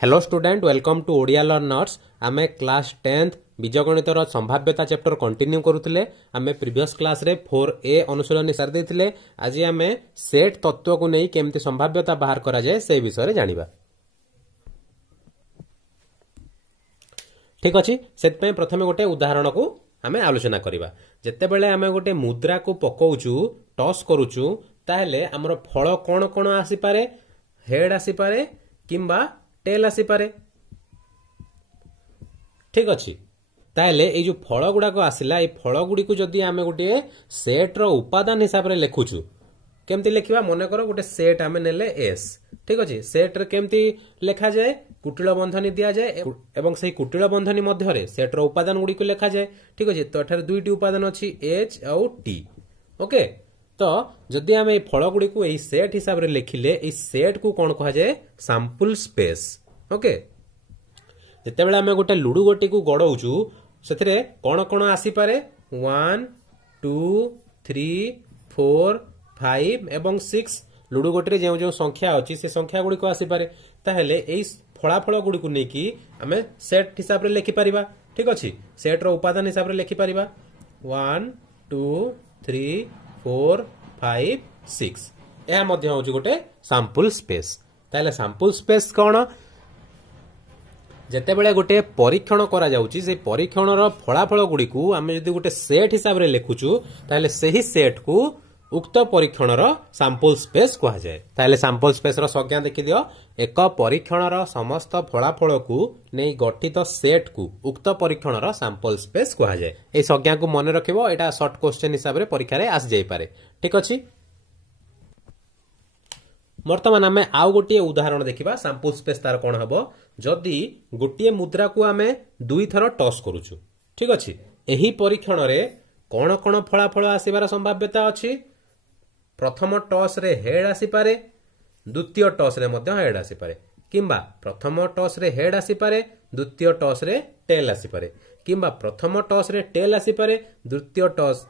Hello student welcome to Odia learners आमे class 10th बीजगणितर संभाव्यता चैप्टर कंटिन्यू करुले आमे प्रीवियस क्लास रे 4A अनुशीलनी सार देथिले आज आमे सेट तत्व को नहीं केमती संभाव्यता बाहर करा जाए से विषय जानिबा। ठीक अछि सेतपय प्रथमे गोटे उदाहरण को आमे आलोचना करिबा। जत्ते बेले आमे गोटे मुद्रा को पकोउचू टॉस करूचू ताहेले हमर फल कोन कोन आसी पारे हेड आसी पारे किंबा टेल आसी पारे। ठीक अच्छी ताहले ये जो फल गुड़ाक आसला ये फल गुड़ी को जदि आमे गोटे सेट रो उपादान हिसाब रे लिखुचु केमती लिखिबा मन कर गोटे सेट आमे नेले एस। ठीक अच्छी सेट रे केमती लिखा जाए कुटिल बंधनी दिया जाए एवं से कुटिल बंधनी मध्य रे सेट रो उपादान गुड़ी को लिखा जाए। ठीक अच्छी तो एठार दुईटी उपादान अछि एच आउ टी। ओके तो जदि आम ये फल गुड़ी को यही सेट हिसाब रे लिखिले ये सेट को कौन कहा जाए सैंपल स्पेस। ओके जिते बेले आम गोटे लुडु गोटी को गड़ौचु से कौन कौन आसी पारे 1 2 3 4 5 एवं 6 लुडु गोटी जो जो संख्या अच्छी से संख्या गुड़ी को आसी पारे ताहेले एई फलाफल गुड़ी को लेकिन आम सेट हिसाब रे लिखि परिबा। ठीक अच्छी सेट रो उपादान हिसाब रे लिखि परिबा 1 2 3 4 5 6 यह मध्य होची गोटे सैंपल स्पेस। ताले सैंपल स्पेस कौन जेते बेले गोटे परीक्षण करा जाउची से परीक्षण रो फलाफल गुडी को आमे जदी गोटे सेट हिसाब रे लिखुचू ताले सही सेट को उक्त परीक्षण रो सैंपल स्पेस कहा जाए। ताले सैंपल स्पेस रो संज्ञा देखि दियो एक परीक्षण रो समस्त फलाफल को नै गठित सेट को उक्त परीक्षण रो सैंपल स्पेस कहा जाए। ए संज्ञा को मन रखिबो एटा शॉर्ट क्वेश्चन हिसाब रे परीक्षा रे आस जाई पारे। ठीक अछि वर्तमान आमे आउ गोटे उदाहरण देखिबा सैंपल स्पेस तार कोन हबो जदी गोटे मुद्रा को आमे दुई थर टॉस करूछु। ठीक अछि एही परीक्षण रे कोन कोन फलाफल आसीबार संभाव्यता अछि प्रथम टॉस रे हेड आसी पारे द्वितीय टॉस रे मध्य हेड आसी पारे किंबा प्रथम टॉस रे हेड आसी पारे द्वितीय टॉस रे टेल आसी पारे किंबा प्रथम टॉस रे टेल आसी पारे द्वितीय टॉस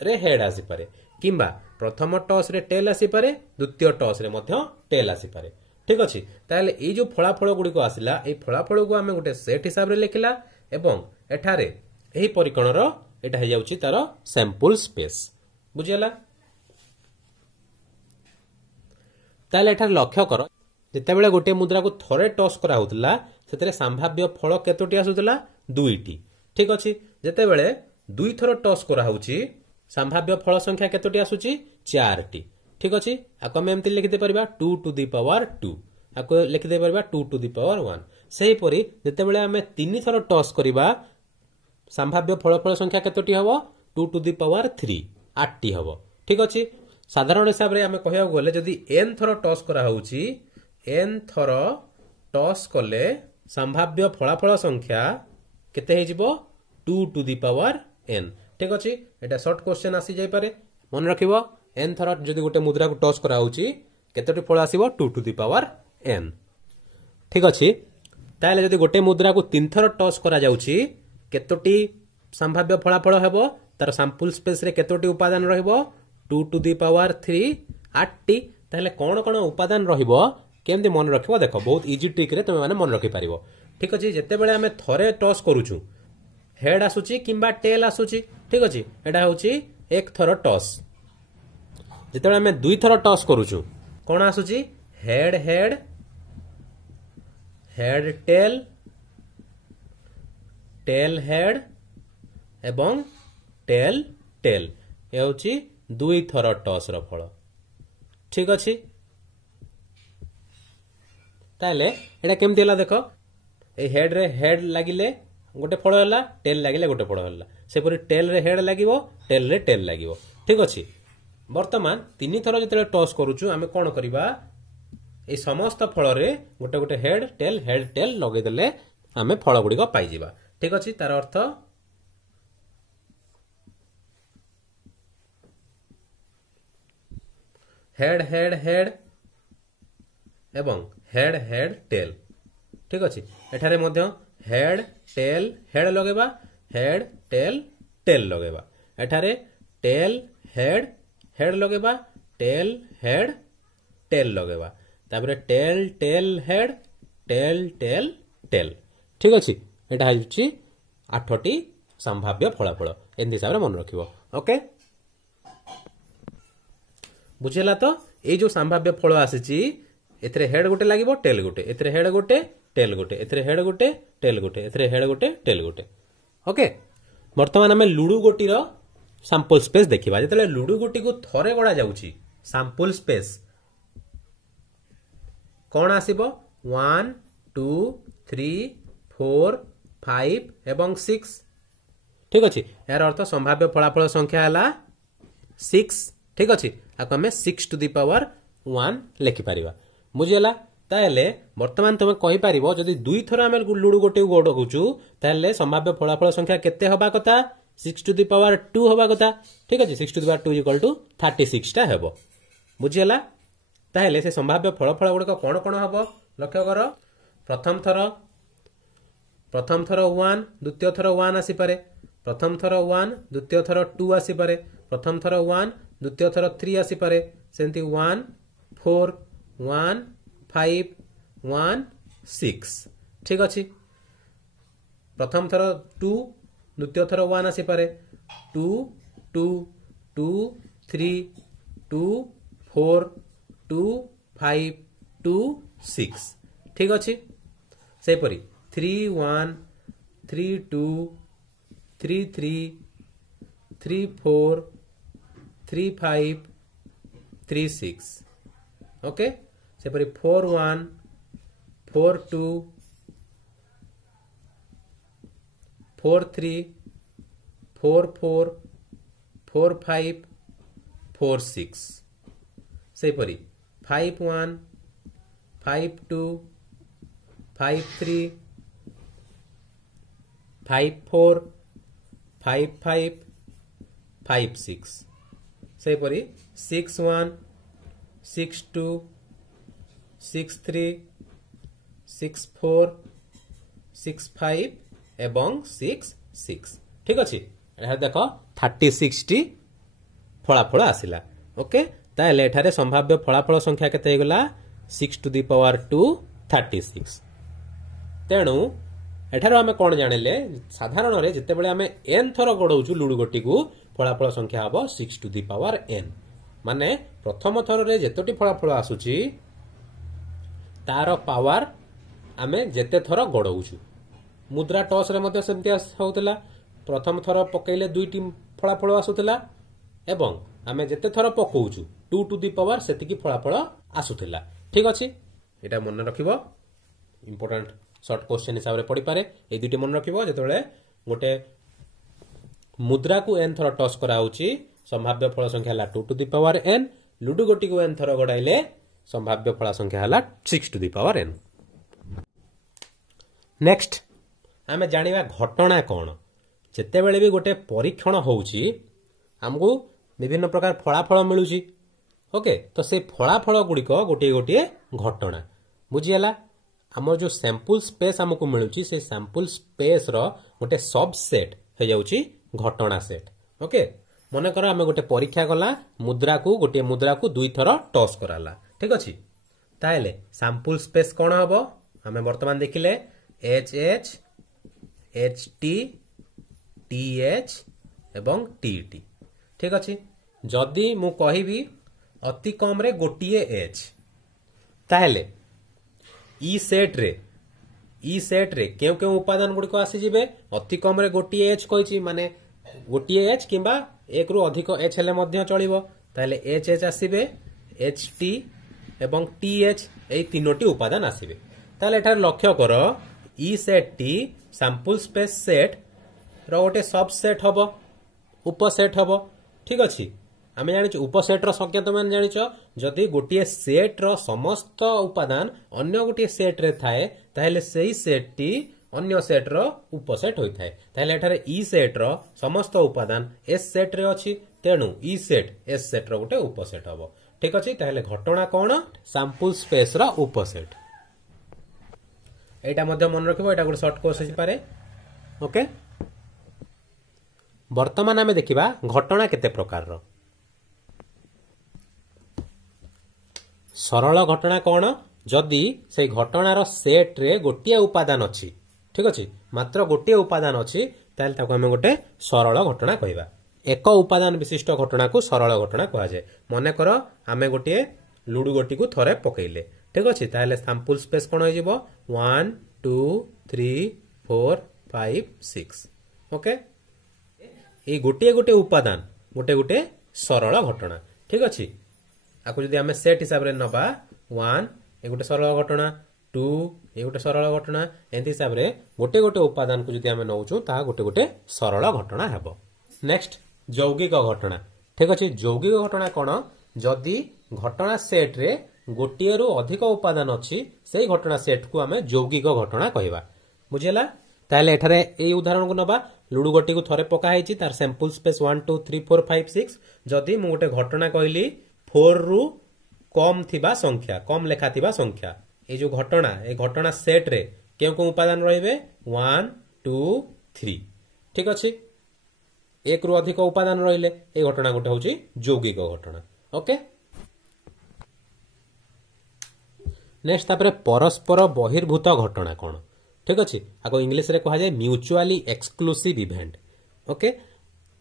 रे हेड आसी पारे किंबा प्रथम टॉस रे टेल आसी पारे द्वितीय टॉस रे मध्य टेल आसी पारे। ठीक अछि ताले ए जो फलाफल गुडी को आसिला ए फलाफल को आमे गोटे सेट हिसाब रे लिखिला एवं एठारे एही परीक्षण रो एटा हे जाउची तार सैंपल स्पेस बुझियला। ताले एठार लक्ष्य कर जेते बेले गोटे मुद्रा को थरे टॉस करा होतला सेतरे संभाव्य फल केतोटी आसुतला दुईटी। ठीक अछि जेते बेले दुई थर टॉस करा होउची संभाव्य फल संख्या केतोटी आसुची 4टी। ठीक अछि आको हम एमति लिखि दे परबा 2 टू द पावर 2 आको लिखि दे परबा 2 टू द पावर 1। सेही परी जेते बेले हमें 3 थर टॉस करिबा संभाव्य फल संख्या केतोटी हबो 2 टू द पावर 3 8टी हबो। ठीक अछि साधारण हिसाब रे हमें कहया गले जदी n थर टॉस करा होउची n थर टॉस कले संभाव्य फलाफल संख्या केते हे जिवो 2 टू द पावर n। ठीक अछि एटा शॉर्ट क्वेश्चन आसी जाय पारे मन रखिबो n थर जदी गोटे मुद्रा को टॉस करा होउची केतोटी फल आसीबो 2 टू द पावर n। ठीक अछि ताले जदी गोटे मुद्रा को 3 थर टॉस करा जाउची केतोटी संभाव्य फलाफल हेबो तार सैंपल स्पेस रे केतोटी उपादान रहइबो 2 टू द पावर 3 8टी। ताले कोन कोन उपादान रहइबो केमदी मन रखिबो देखो बहुत इजी ट्रिक रे तमे माने मन रखि पारिबो। ठीक अछि जेते बेले हमें थरे टॉस करूछु हेड आसुची किंबा टेल आसुची। ठीक अछि एटा होउची एक थर टॉस जेते बेले हमें दुई थर टॉस करूछु कोन आसुची head head head tail tail head एवं टेल टेल ए होउची दुई थर टॉस रो फल। ठीक अछि ताले एटा केमति हला देखो ए हेड रे हेड लागिले गोटे फल हला टेल लागिले गोटे फल हला से परी टेल रे हेड लागिवो टेल रे टेल लागिवो। ठीक अछि वर्तमान 3 थर जते टॉस करूछु आमे कोन करिबा ए समस्त फल रे गोटे गोटे हेड टेल लगे देले आमे फल गुडी को पाई जिबा। ठीक अछि तार अर्थ हेड हेड हेड एवं हेड हेड टेल। ठीक अछि एठारे मध्य हेड टेल हेड लगेबा हेड टेल टेल लगेबा एठारे टेल हेड हेड लगेबा टेल हेड टेल लगेबा तापर tail tail head tail tail tail. ठीक अच्छे यहाँ हूँ 8टी संभाव्य फलाफल एमती हिसाब से मन रख। ओके बुझेगा तो ये जो संभाव्य फल आसी एथरे हेड गोटे लगे टेल गोटे एथरे हेड गोटे टेल गोटे एथरे हेड गोटे टेल गोटे एथरे हेड गोटे टेल गोटे। ओके बर्तमान आम लुडु गोटीर सैंपल स्पेस देखा जो लुडु गोटी को थरे गड़ा जाउची सैंपल स्पेस कौन आसीबो 1 2 3 4 5 एवं 6। ठीक अच्छे यार अर्थ संभाव्य फलाफल संख्या है 6। ठीक अच्छे आपको आम 6 टू दी पावर 1 लिखिपर बुझीगला। ताहले बर्तमान तुम कहीपर जदि 2 थर आम लुडु गोटे गड़कुचु ताहले संभाव्य फलाफल संख्या केते हवा कथा 6 टू दी पावर 2 हवा कथा। ठीक अच्छे 6 to the power 2 equal to 36 टा हेबो बुझीगला। ताहले से संभाव्य फलाफल गुड़िक कौन कौन हम लक्ष्य कर प्रथम थर 1 द्वितीय थर 1 आसीपे प्रथम थर 1 द्वितीय थर 2 आसीपे प्रथम थर 1 द्वितीय थर 3 आसीपे सेमती 1 4 1 5 1 6। ठीक अच्छे प्रथम थर 2 द्वितीय थर 1 आसीपे 2 2 2 3 2 4 2 5 2 6। ठीक अच्छे सेपरी 3 1 3 2 3 3 3 4 3 5 3 6। ओके सेपरी 4 1 4 2 4 3 4 4 4 5 4 6। सेपरी 5 1 5 2 5 3 5 4 5 5 5 6। सेपरी 6 1 6 2 6 3 6 4 6 5 एवं 6 6। ठीक अच्छे यह देख 36 टी फलाफल आसला। ओके ताहले एठारे संभाव्य फलाफल संख्या केते होगला 6 टू दी पावर 2 36। तेणु एठारो आमे कौन जानिले साधारण रे जितेबेले आमे n थर गड़ौचु लुडु गोटी को फलाफल संख्या हबो 6 टू दी पावर n माने प्रथम थर रे जेतोटी फलाफल आसुची तार पावर आमे जेते थर गड़ौचु मुद्रा टॉस रे मते सेमती होउतला प्रथम थर पकेले 2टी फलाफल आसुतला एवं आमे जेते थर पकोचु 2 टू दी पावर सेतिकी फलाफल आसुतला। ठीक अच्छे यहाँ मन रखिबो इंपोर्टेंट शॉर्ट क्वेश्चन हिसाब से पढ़ी पारे ये दुटी मन रखिबो जेतेबेले गोटे मुद्रा को n थर टॉस कराउची संभाव्य फल संख्या है 2 to the power n ludo गोटी को n थर गड़ाइले संभाव्य फल संख्या है 6 to the power n। Next आमे जानिबा घटना कौन जेतेबेले भी गोटे परीक्षण होउची हमको विभिन्न प्रकार फलाफल मिलूची। ओके तो से फलाफल गुड़िक गोटे गोटे घटना बुझीगला आम जो सैंपल स्पेस आमको मिलूची से सैंपल स्पेस रो गोटे सबसेट हो जाउची घटना सेट। ओके मन कर आम गोटे परीक्षा कला मुद्रा को गोटे मुद्रा को 2 थर टॉस कराला। ठीक अच्छे ताहले सैंपल स्पेस कौन हम आम बर्तमान देखिले H H H T T H एवं टी टी। ठीक अच्छे जदि मु कहिबी अति कम रे गोटिए एच ताहले ई सेट रे क्यों क्यों उपादान गुड़िक आसीजे अति कम रे गोटिए एच कही माने गोटिए एच किंबा एक रु अधिक एच हेले मध्य चलिबो ताहले एच एच आसीबे एच टी एवं टी एच ए 3टी उपादान आसीबे। ताहले एठार लक्ष्य कर ई सेट टी सैंपल स्पेस सेट रो गोटे सबसेट हबो उपसेट हबो। ठीक अच्छे आम जानी उपसेट संख्या तुम जानिच जदि गोटे सेट रो समस्त उपादान अन्य गोटे सेट रे थाए ताहले सेही सेट टी अन्य सेट रो उपसेट होइथाए ताहले एठारे ई सेट रो समस्त उपादान एस सेट रे अछि तेणु ई सेट एस सेट रो गोटे उपसेट हबो। ठीक अच्छे ताहले घटना कौन सैंपल स्पेस रो उपसेट एटा मध्य मन रखिबो एटा गोटे शॉर्ट कोर्स अछि पारे। ओके वर्तमान आमे देखिबा घटना केते प्रकार रो सरल घटना कौन जदि से घटनार सेट रे गोटे उपादान अच्छी ठीक अच्छे मात्र गोटे उपादान अच्छी ताहले आम गोटे सरल घटना कहवा एक उपादान विशिष्ट घटना को सरल घटना कह जाए मनकर आम गोटे लुडु गोटी को थरे पकईले ठीक अच्छे ताहले सैंपल स्पेस कौन हो 1 2 3 4 5 6 ओके ये गोटे गोटे उपादान गोटे गोटे सरल घटना ठीक अच्छे आपको जदि आम सेट हिसाब से नवा 1 ये गोटे सरल घटना 2 ये गोटे सरल घटना एमती हिसाब से गोटे गोटे उपादान को जदि आम नौचु ता गोटे गोटे सरल घटना हेबो। नेक्स्ट यौगिक घटना ठीक अच्छे यौगिक घटना कौन जदि घटना सेट रे गोटे रु अधिक उपादान अच्छी से घटना सेट को आम यौगिक घटना कहवा बुझेला ताहले एठारे एई उदाहरण को नबा लुडु गोटी को थरे पका हेची तार सैंपल स्पेस 1 2 3 4 5 6 जदि मु गोटे घटना कहली 4 रु कम थिबा संख्या कम लेखा थिबा संख्या ए जो घटना ए घटना सेट रे केउ को उपादान रहिबे 1 2 3 ठीक अछि एक रु अधिक उपादान रहिले ए घटना गोटे होची यौगिक घटना ओके। नेक्स्ट तापरे परस्पर बहिर्भूत घटना कोन ठीक अच्छे आगे इंग्लिश रे कहा जाए म्यूचुअली एक्सक्लूसिव इवेंट ओके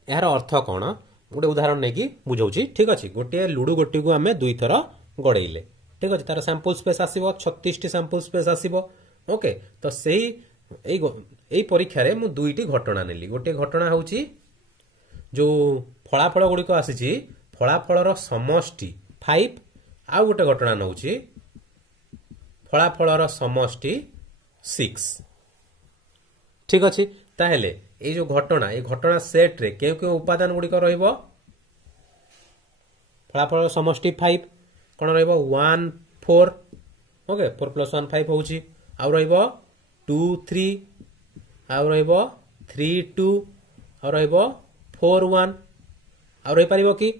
यार अर्थ कौन गोटे उदाहरण नहीं कि बुझाऊँ ठीक अच्छे गोटे लुडु गोटी को आम दुई थर गड़ेले ठीक अच्छे तार सैंपल स्पेस आसो 36 टी सैंपल स्पेस आसो ओके तो सही परीक्षा रे मु दुईटी घटना नेली गोटे घटना हूँ जो फलाफल गुड़िक आसी फलाफलर समष्टि 5 आउ गोटे घटना नौ फलाफलर समष्टि 6 ठीक अच्छे ताहले ये जो घटना सेट रे केउ केउ उपादान गुड़िक रहिबो फलाफल समष्टि 5 कौन रहिबो 1 4 ओके 4 + 1 5 होउची आउ रहिबो 2 3 आउ रहिबो 3 2 आउ रहिबो 4 1 आउ रहि परिबो कि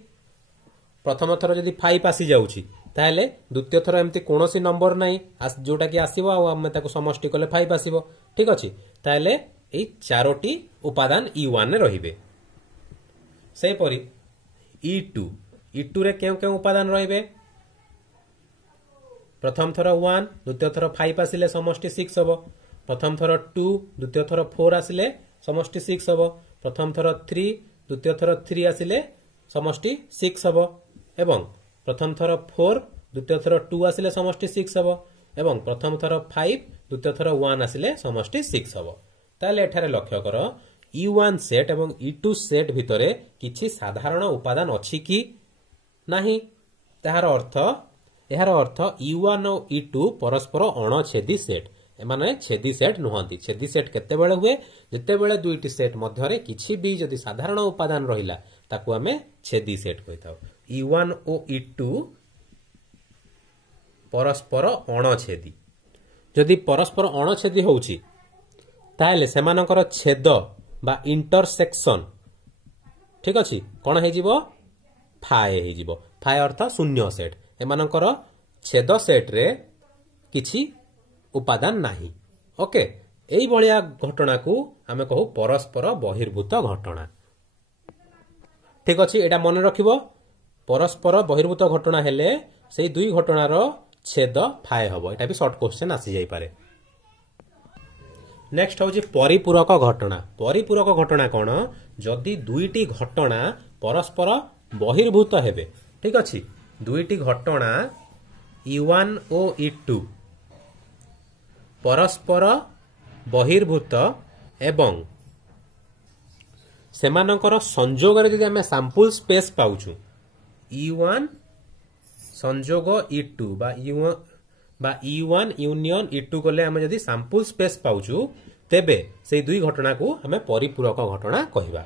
प्रथम थर जदि 5 आसी जाउची ताहले द्वितीय थर एमती कोनोसी नंबर नाही जोटा कि आसीबो आ हम ताको समष्टि कले 5 आसीबो ठीक अछि ताहले ए चारोटी उपादान E1 रे रहिबे से परी E2 रे केउ केउ उपादान रहिबे प्रथम थर 1 द्वितीय थर 5 आसिले समष्टि 6 हबो प्रथम थर 2 द्वितीय थर 4 आसिले समष्टि 6 हबो प्रथम थर 3 द्वितीय थर 3 आसिले समष्टि 6 हबो एवं प्रथम थर 4 द्वितीय थर 2 आसिले समष्टि 6 हबो एवं प्रथम थर 5 द्वितीय थर 1 आसिले समष्टि 6 हबो ताले एठारे लक्ष्य कर E1 सेट एवं E2 सेट भितरे किछि साधारण उपादान अछि कि नाही ताहार अर्थ E1 और E2 परस्पर अणछेदी सेट एमाने छेदी सेट नुहंती छेदी सेट केते बेले हुए जते बेले दुईटी सेट मध्यरे किछि भी जदि साधारण उपादान रहिला ताकू आमे छेदी सेट कहिताउ E1 और E2 परस्पर अणछेदी जदि परस्पर अणछेदी होउची ताहले सेमानकर छेद बा इंटरसेक्शन ठीक अछि कोन हे जिवो फाय हे जिवो फाय अर्थ शून्य सेट एमानकर छेद सेट रे किछि उपादान नाही ओके एई भलिया घटना को आमे कहू परस्पर बहिर्भूत घटना ठीक अछि एटा मन रखिबो परस्पर बहिर्भूत घटना हेले सेई दुई घटनार छेद फाय हबो एटा भी शॉर्ट क्वेश्चन आसी जाई पारे। नेक्स्ट हूँ परिपूरक घटना कौन जदि दुईटी घटना परस्पर बहिर्भूत हेबे ठीक अच्छे दुईटी घटना E1 और E2 परस्पर बहिर्भूत एवं सेमानकर संजोग रे जदि आमे सैंपल स्पेस पाउछु E1 संजोग E2 बा E1 यूनियन E2 कले आमे जदि सैंपल स्पेस पाउछु तेबे से दुई घटना को हमें परिपूरक घटना कहवा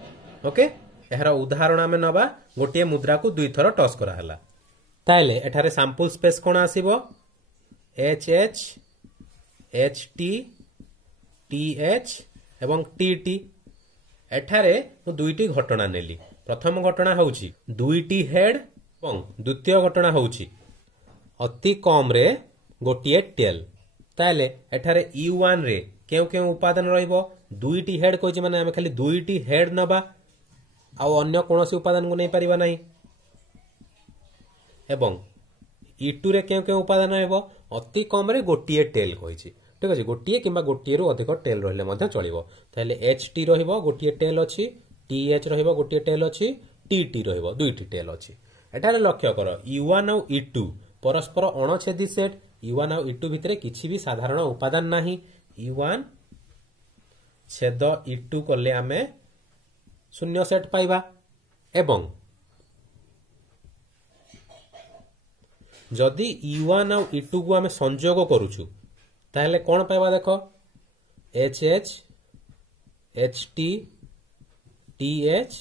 ओके यार उदाहरण आमे नबा गोटे मुद्रा को दुई थर टॉस करा हला ताइले एठारे सैंपल स्पेस कोन आसीबो HH HT TH एवं TT एठारे दुईटी घटना नेली प्रथम घटना होउची दुईटी हेड एवं द्वितीय घटना होउची अति कम रे गोटिए टेल ताले एठारे E1 रे केउ केउ उपादान रहिबो दुईटी हेड कहछि माने आमे खाली दुईटी हेड नबा आ अन्य कोनोसी उपादान को नै परिबा नै एवं E2 रे केउ केउ उपादान रहइबो अति कम रे गोटे टेल कही ठीक अच्छे गोटे कि गोटे रु अधिक टेल रही चलो ताहले एच टी रोटे टेल अच्छी टी एच रोटे टेल अच्छी टी टी रुईटी टेल अच्छी एठारे लक्ष्य कर U1 और U2 परस्पर अणछेदी सेट U1 और U2 भितर किसी भी साधारण उपादान नाही U1 छेद U2 कले आमे शून्य सेट पाइबा एवं जदि U1 और U2 को आमे संयोग करूछु ताहले कौन पाइबा देख HH HT TH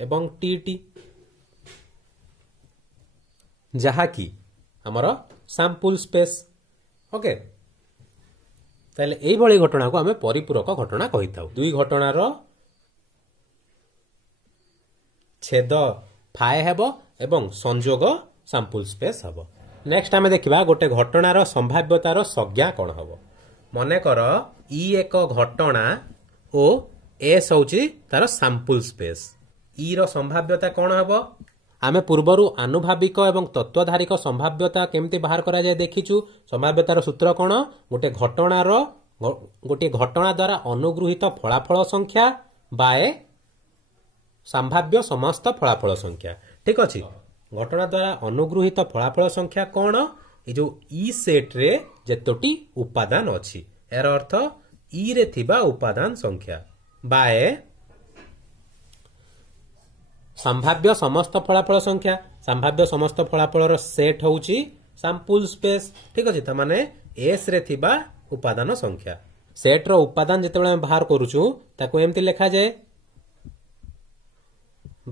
एवं TT जहा कि हमर सैंपल स्पेस ओके ताहले एई भली घटना को आमे परिपूरक घटना कहि थाउ दुई घटनार छेद फाए हेबो एवं संयोग सैंपल स्पेस हेबो नेक्स्ट आमे देखिबा गोटे घटनार संभाव्यतार संज्ञा कोन हेबो मने कर ई एक घटना ओ एस होची तार सैंपल स्पेस ई रो संभाव्यता कोन हेबो आमे पूर्वरु आनुभाविक एवं तत्वधारिक संभाव्यता केमती बाहर करा जाय देखिचु संभाव्यतार सूत्र कोन गोटे घटना द्वारा अनुगृहीत फलाफल संख्या बाय संभाव्य समस्त फलाफल संख्या ठीक अछि घटना द्वारा अनुगृहीत फलाफल संख्या कोन ए जो ई सेट रे जेतोटी उपादान अछि एर अर्थ ई रे थिबा उपादान संख्या बाय संभाव्य समस्त फलाफल संख्या संभाव्य समस्त फलाफल सेट होउची सैंपल स्पेस ठीक अछि त माने एस रे थिबा उपादान संख्या सेट रो उपादान जेतेबेले बाहर करूछु ताको एमती लिखा जाय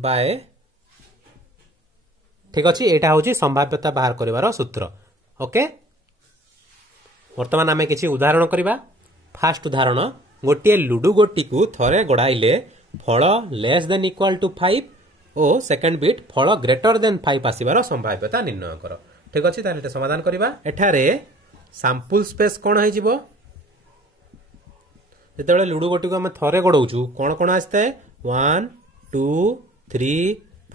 बाय ठीक अछि एटा होउची संभाव्यता बाहर करिवार सूत्र ओके वर्तमान आमे किछि उदाहरण करिबा फास्ट उदाहरण गोटे लुडु गोटी को थरे गडाइले फल लेस देन इक्वल टू 5 ओ सेकंड बिट फल ग्रेटर देन 5 आसीबार संभाव्यता निर्णय कर ठीक अछि ताले समाधान करिबा एठारे सैंपल स्पेस कोन होई जिवो जेतेबेले लुडु गोटी को हम थरे गडौछु कोन कोन आस्ते 1 2 3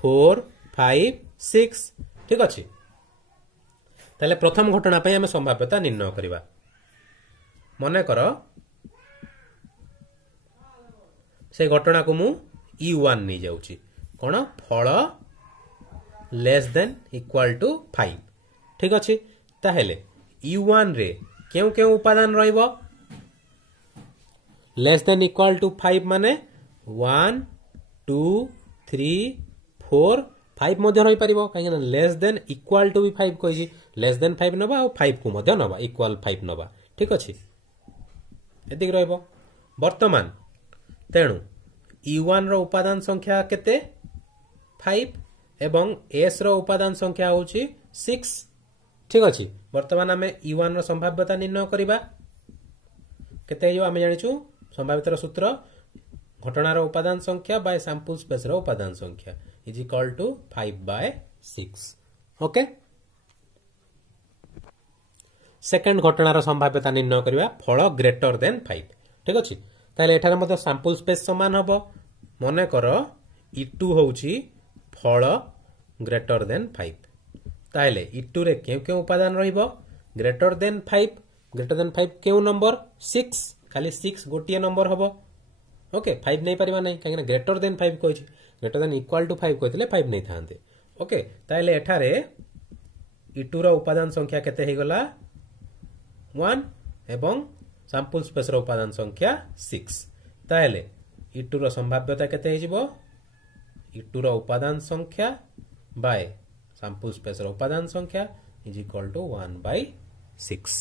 4 5 6 ठीक अछि ताले प्रथम घटना पय हम संभाव्यता निर्णय करिबा मने कर से घटना को मु E1 नहीं जाउची कोन फल लेस देन इक्वल टू 5 ठीक अछि ताहेले E1 रे केउ केउ उपादान रहइबो लेस देन इक्वल टू 5 माने 1 2 3 4 5 मध्ये रही परिबो काहे ना लेस देन इक्वल टू भी 5 कहिछि लेस देन 5 नबा और 5 को मध्ये नबा इक्वल 5 नबा ठीक अछि एतिक रहइबो वर्तमान तेणु E1 रो उपादान संख्या केते 5 एवं S रो उपादान संख्या होची 6 ठीक अछि वर्तमान हमें E1 रो संभाव्यता निर्णय करिबा केते यो हमें जानिछु संभाव्यतार सूत्र घटनार उपादान संख्या बाय सैंपल स्पेस रो उपादान संख्या is equal to 5/6 okay second घटनार संभाव्यता निर्णय करिबा फल ग्रेटर देन 5 ठीक अछि ताले एठारे मते सैंपल स्पेस समान हबो मने कर E2 होउची फल ग्रेटर देन 5 ताले E2 रे केउ उपादान रहिबो ग्रेटर देन 5 केउ नंबर 6 खाली 6 गोटिए नंबर हबो ओके 5 नै परिबा नै काहे ना ग्रेटर देन 5 कहिछि ग्रेटर देन इक्वल टू 5 कहितले 5 नै थांते ओके ताले एठारे E2 रो उपादान संख्या केते हे गला 1 एवं सैंपल स्पेस रो उपादान संख्या 6 ताले E2 रो संभाव्यता केते हे जिवो E2 रो उपादान संख्या बाय सैंपल स्पेस रो उपादान संख्या is equal to 1/6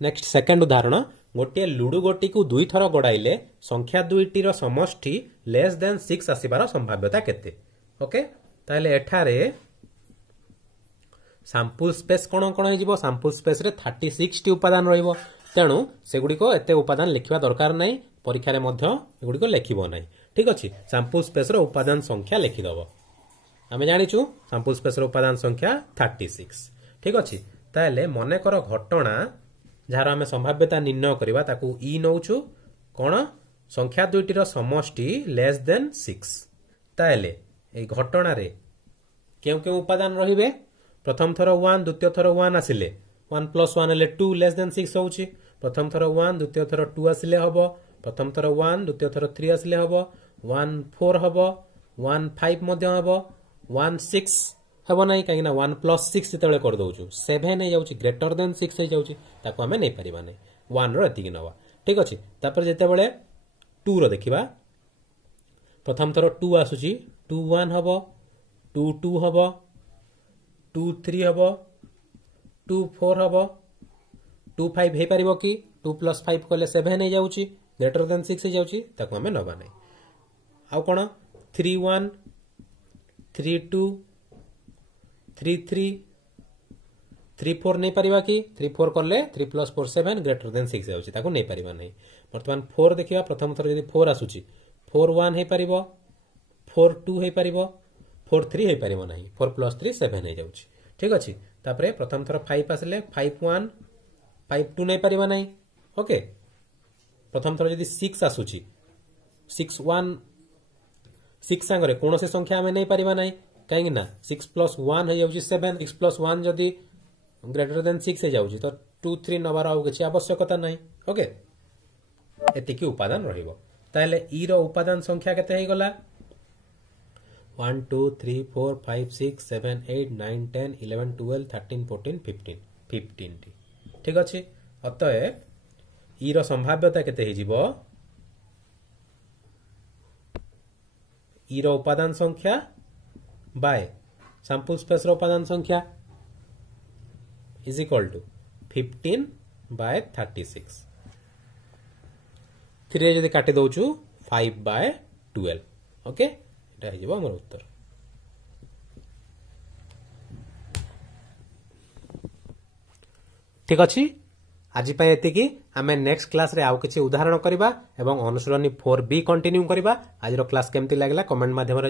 next second उदाहरण गोटे लुडु गोटी को दुई थर गडाइले संख्या दुईटी रो समष्टि लेस देन 6 आसीबार संभाव्यता केते ओके ताले एठारे सैंपल स्पेस कोन कोन हे जिवो सैंपल स्पेस रे 36 टी उपादान रहिबो तेणु सेगुडी को एते उपादान लिखिबा दरकार नै परीक्षा रे मध्य एगुडी को लिखिबो नै ठीक अछि सैंपल स्पेस रो उपादान संख्या लिखि दबो हमें जानिचु सैंपल स्पेस रो उपादान संख्या 36 ठीक अछि ताले मने कर घटना जहार हमें संभाव्यता निर्णय करिबा ताकू ई नउचु कोन संख्या दुईटी रो समष्टि लेस देन 6 ताले ए घटना रे केउ केउ उपादान रहिबे प्रथम थरो 1 द्वितीय थरो 1 आसिले 1 + 1 हेले 2 < 6 होउची प्रथम थर 1 द्वितीय थर 2 आसिले हबो प्रथम थर 1 द्वितीय थर 3 आसिले हबो 1 4 हबो 1 5 मध्य हबो 1 6 हबो नै काहे ना 1 + 6 जतेबेले कर दउछु 7 हे जाउची ग्रेटर देन 6 हे जाउची ताको हमें नै परिबा नै 1 रो एतिकी नवा ठीक अछि तापर जतेबेले 2 रो देखिबा प्रथम थर 2 आसुची 2 1 हबो 2 2 हबो 2 3 हबो 2 4 हबो 2 5 हे परिबो कि 2 + 5 कले 7 हे जाउची ग्रेटर देन 6 हे जाउची ताको हमें नबा नै आउ कोन 3 1 3 2 3 3 3 4 नै परिबा कि 3 4 करले 3 + 4 7 ग्रेटर देन 6 जाउची ताको नै परिबा नै वर्तमान 4 देखिबा प्रथम थर यदि 4 आसुची 4 1 हे परिबो 4 2 हे परिबो 4 3 हे परिबो नै 4 + 3 7 हे जाउची ठीक अछि तापरे प्रथम थर 5 आसले 5 1 5 2 नै परिबा नै ओके प्रथम थर यदि 6 आसुची 6 1 6 संगरे कोनोसे संख्या हमें नै परिबा नै काहेकि ना 6 + 1 हे जाउची 7 6 + 1 जदी ग्रेटर देन 6 हे जाउची तो 2 3 नबार आउ किछि आवश्यकता नै ओके एतिकी उपादान रहिबो ताले ई रो उपादान संख्या केते हे गला 1 2 3 4 5 6 7 8 9 10 11 12 13 14 15 15 टी ठीक अछि अतः ई रो संभाव्यता केते हे जिवो ई रो उपादान संख्या बाय सैंपल स्पेस रो उपादान संख्या इज इक्वल टू 15/36 3 जदि काटि दउछु 5/12 ओके एटा हे जिवो हमर उत्तर ठीक अछि आज पे एतिकी आमे नेक्स्ट क्लास रे आउ किछि उदाहरण करबा एवं अनुसरणी 4B कंटिन्यू करबा आज रो क्लास केमति लागला कमेंट माध्यम रे